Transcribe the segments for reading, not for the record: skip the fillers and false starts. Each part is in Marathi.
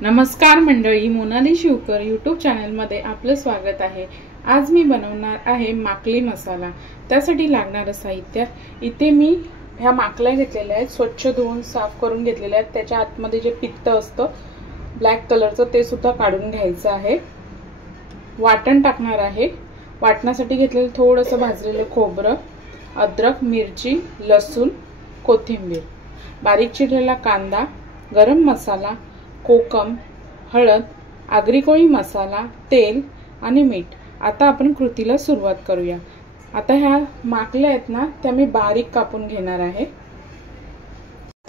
नमस्कार मंडळी, मोनाली शिवकर यूट्यूब चॅनलमध्ये आपलं स्वागत आहे। आज मी बनवणार आहे माकली मसाला। त्यासाठी लागणारे साहित्य इथे मी ह्या माकल्या घेतलेल्या आहेत, स्वच्छ धुवून साफ करून घेतलेल्या आहेत। त्याच्या आतमध्ये जे पित्त असतं ब्लॅक कलरचं ते सुद्धा काढून घ्यायचं आहे। वाटण टाकणार आहे। वाटणासाठी घेतलेलं थोडंसं भाजलेलं खोबरं, अद्रक, मिरची, लसूण, कोथिंबीर, बारीक चिरलेला कांदा, गरम मसाला, कोकम, हळद, आगरी कोळी मसाला, तेल आणि मीठ। आता आपण कृतीला सुरुवात करूया। आता ह्या माकल्या आहेत ना, त्या मी बारीक कापून घेणार आहे।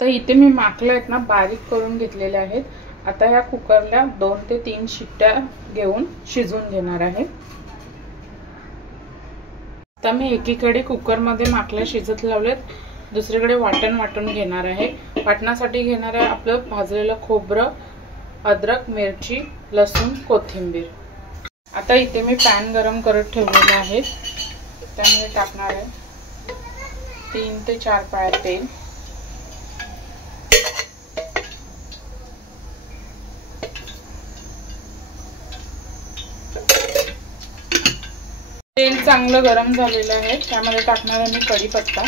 तर इथे मी माकल्या आहेत ना बारीक करून घेतलेल्या आहेत। आता ह्या कुकरला 2 ते 3 शिट्ट्या घेऊन शिजवून घेणार आहे। आता मी एकीकडे कुकरमध्ये माकल्या शिजत लावलेत, दुसरीकडे वाटण वाटून घेणार आहे। वाटणासाठी घेणार आहे आपलं भाजलेलं खोबरं, अद्रक, मिरची, लसूण, कोथिंबीर। आता इथे मी पॅन गरम करत ठेवलेला आहे, त्यामध्ये टाकणार आहे 3 ते 4 पाळ्या तेल। तेल चांगलं गरम झालेलं आहे, त्यामध्ये टाकणार आहे मी कढीपत्ता,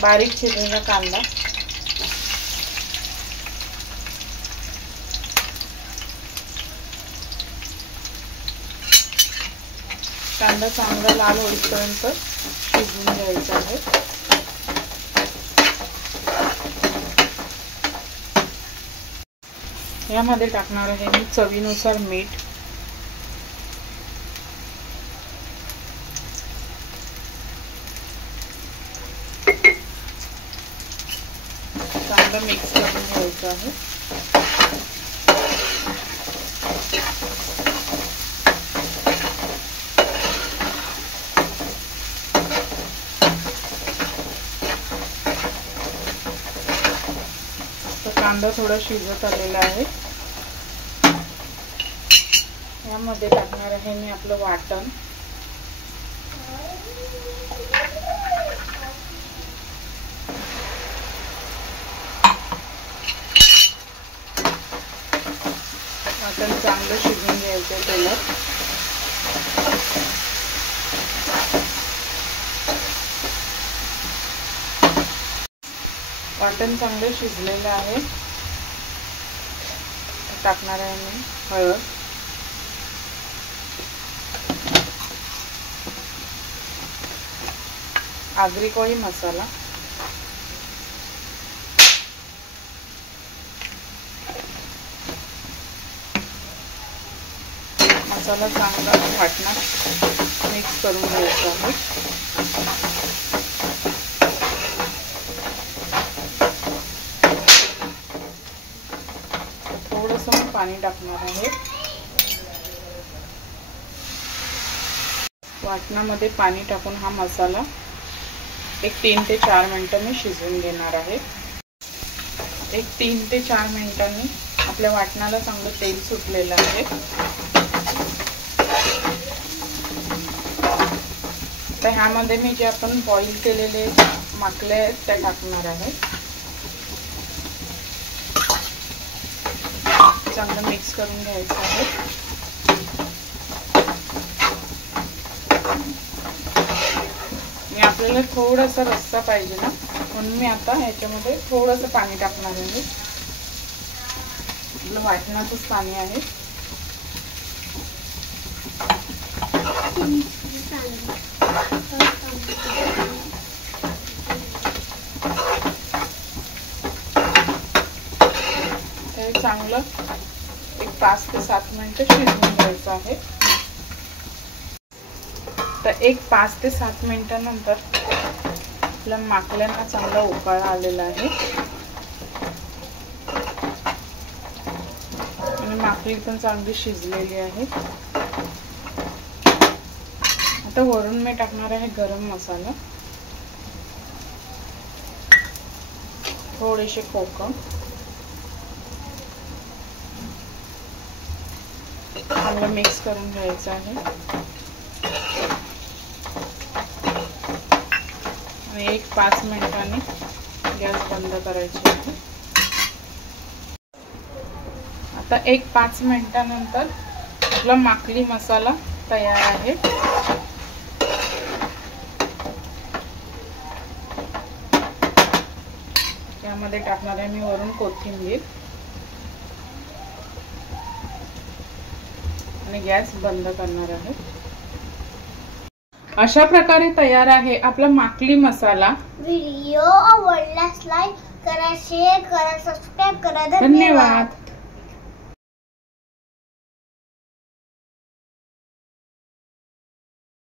बारीक चिरलेला कांदा, कांदा चांगला लाल होईपर्यंत शिजवून घ्यायचा आहे। यामध्ये टाकणार आहे मी चवीनुसार मीठ, चांगलं मिक्स करून घ्यायचं आहे। कांदा थोडा शिजत आलेला आहे, यामध्ये टाकणार आहे मी आपलं वाटण, वाटण चांगलं शिजवून घ्यायचं तेलात। वाटण चांगलं शिजलेलं आहे, टाकणार आहे मी हळद, आगरी कोळी मसाला, मसाला चांगला वाटणात मिक्स करून घ्यायचा आहे। थोडंसं पाणी टाकणार आहे। वाटणामध्ये पाणी टाकून हा मसाला एक 3 ते 4 मिनिटं मी शिजवून घेणार आहे। एक 3 ते 4 मिनिटांनी आपल्या वाटणाला चांगलं तेल सुटलेलं आहे। तर ह्यामध्ये मी जे आपण बॉईल केलेले माकले आहेत त्या टाकणार आहे। चांगलं मिक्स करून घ्यायचं आहे। आपल्याला थोडासा रस्सा पाहिजे ना, म्हणून मी आता ह्याच्यामध्ये थोडंसं पाणी टाकणार आहे। आपलं वाटणाचंच पाणी आहे। हे चांगलं एक 5 ते 7 मिनिटं शिजवून घ्यायचं आहे। तर एक 5 ते 7 मिनिटांनंतर आपल्या माकल्यांना चांगला उकाळा आलेला आहे आणि माकली पण चांगली शिजलेली आहे। आता वरून मी टाकणार आहे गरम मसाला, थोडेसे कोकम, चांगलं मिक्स करून घ्यायचं आहे। आणि 1-5 मिनिटांनी गॅस बंद करायची आहे। आता 1-5 मिनिटानंतर आपला माकली मसाला तयार आहे। त्यामध्ये टाकणार आहे मी वरून कोथिंबीर आणि गॅस बंद करणार आहे। अशा प्रकारे तयार आहे आपला माकली मसाला। व्हिडिओ आवडल्यास लाईक करा, शेअर करा, सबस्क्राइब करा। धन्यवाद।